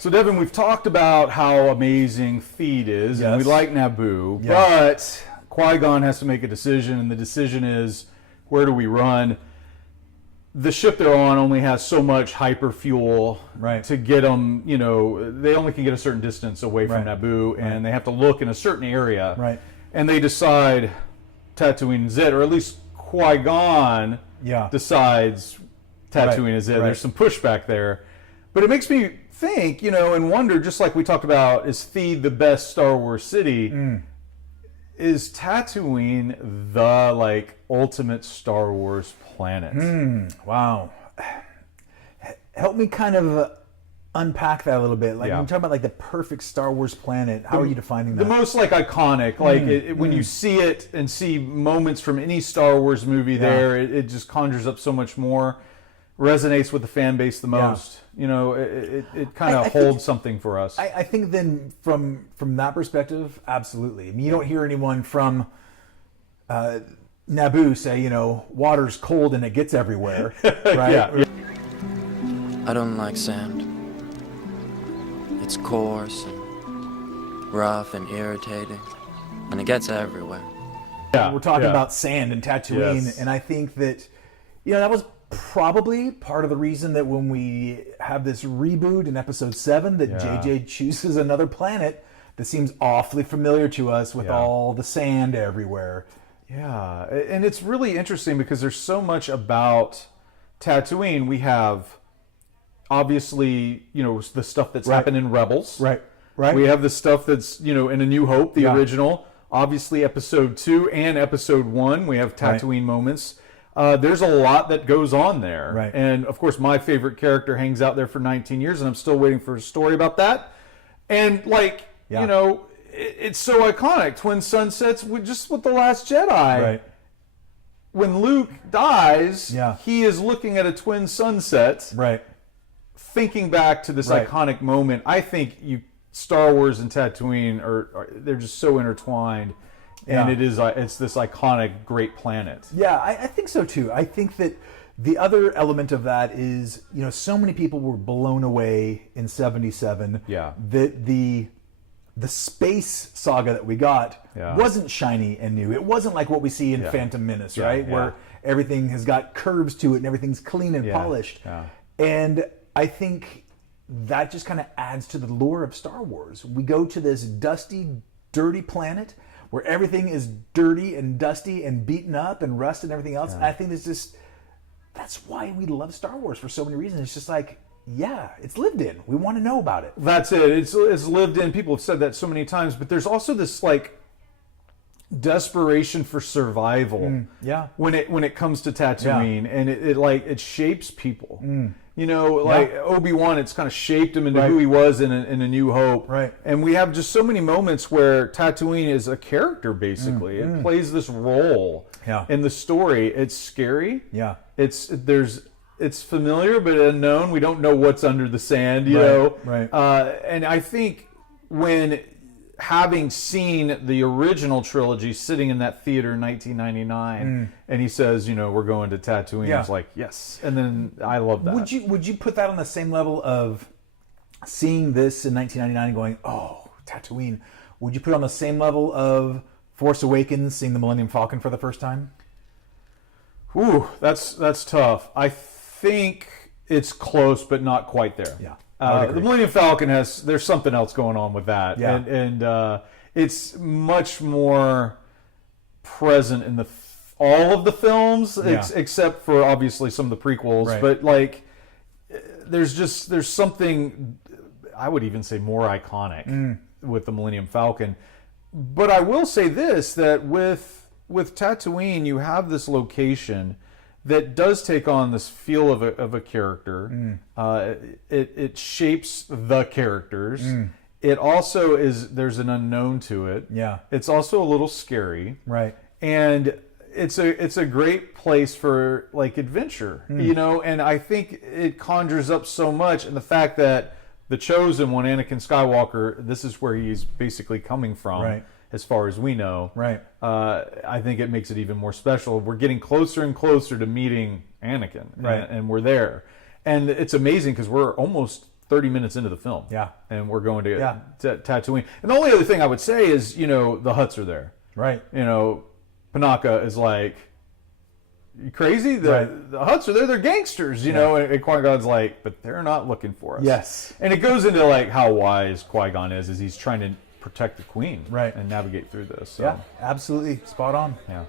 So, Devin, we've talked about how amazing Theed is, and we like Naboo, but Qui-Gon has to make a decision, and the decision is, where do we run? The ship they're on only has so much hyper fuel to get them, you know, they only can get a certain distance away from Naboo, and they have to look in a certain area. And they decide Tatooine is it, or at least Qui-Gon decides Tatooine is it. There's some pushback there. But it makes me think, you know, and wonder, just like we talked about, is Theed the best Star Wars city? Is Tatooine the, like, ultimate Star Wars planet? Wow. Help me kind of unpack that a little bit. Like, when you talk about, like, the perfect Star Wars planet, how are you defining that? The most, like, iconic. Like, when you see it and see moments from any Star Wars movie there, it just conjures up so much more. Resonates with the fan base the most. You know, it kind of holds something for us. I think then from that perspective, absolutely. I mean, you don't hear anyone from Naboo say, you know, water's cold and it gets everywhere, right? I don't like sand. It's coarse and rough and irritating, and it gets everywhere. We're talking about sand and Tatooine, and I think that, you know, that was probably part of the reason that when we have this reboot in episode 7 that JJ chooses another planet that seems awfully familiar to us with all the sand everywhere. Yeah, and it's really interesting because there's so much about Tatooine. We have, obviously, you know, the stuff that's happened in Rebels. Right. We have the stuff that's, you know, in A New Hope, the original. Obviously, episode 2 and episode 1, we have Tatooine moments. There's a lot that goes on there. And, of course, my favorite character hangs out there for 19 years, and I'm still waiting for a story about that. And, like, you know, it's so iconic. Twin Sunsets, with The Last Jedi. When Luke dies, he is looking at a twin sunset, thinking back to this iconic moment. I think Star Wars and Tatooine they're just so intertwined. And it's this iconic, great planet. Yeah, I think so too. I think that the other element of that is, you know, so many people were blown away in '77 that the space saga that we got wasn't shiny and new. It wasn't like what we see in Phantom Menace, where everything has got curves to it and everything's clean and polished. And I think that just kind of adds to the lure of Star Wars. We go to this dusty, dirty planet where everything is dirty and dusty and beaten up and rust and everything else. And I think that's why we love Star Wars for so many reasons. It's just like, it's lived in. We want to know about it. That's it. It's lived in. People have said that so many times, but there's also this, like, desperation for survival. When it comes to Tatooine, and it shapes people. You know, like Obi-Wan, it's kind of shaped him into who he was in A New Hope. And we have just so many moments where Tatooine is a character, basically. It plays this role in the story. It's scary. It's familiar but unknown. We don't know what's under the sand, you know. And I think when having seen the original trilogy sitting in that theater in 1999, and he says, you know, we're going to Tatooine, I was like, yes. And then I love that. Would you put that on the same level of seeing this in 1999 and going, oh, Tatooine? Would you put it on the same level of Force Awakens, seeing the Millennium Falcon for the first time? Ooh, that's tough. I think it's close, but not quite there. The Millennium Falcon there's something else going on with that. And it's much more present in all of the films, except for obviously some of the prequels. But, like, there's something, I would even say, more iconic with the Millennium Falcon. But I will say this, that with Tatooine, you have this location that does take on this feel of a character. It shapes the characters. It also there's an unknown to it. It's also a little scary. And it's a great place for, like, adventure, you know. And I think it conjures up so much, and the fact that the Chosen One, Anakin Skywalker, this is where he's basically coming from. As far as we know, I think it makes it even more special. We're getting closer and closer to meeting Anakin, and we're there. And it's amazing because we're almost 30 minutes into the film. Yeah. And we're going to Tatooine. And the only other thing I would say is, the Hutts are there. Right. Panaka is like, you crazy? The Hutts are there. They're gangsters, know. And Qui-Gon's like, but they're not looking for us. Yes. And it goes into like how wise Qui-Gon is he's trying to protect the Queen, right, and navigate through this. So. Yeah, absolutely, spot on. Yeah.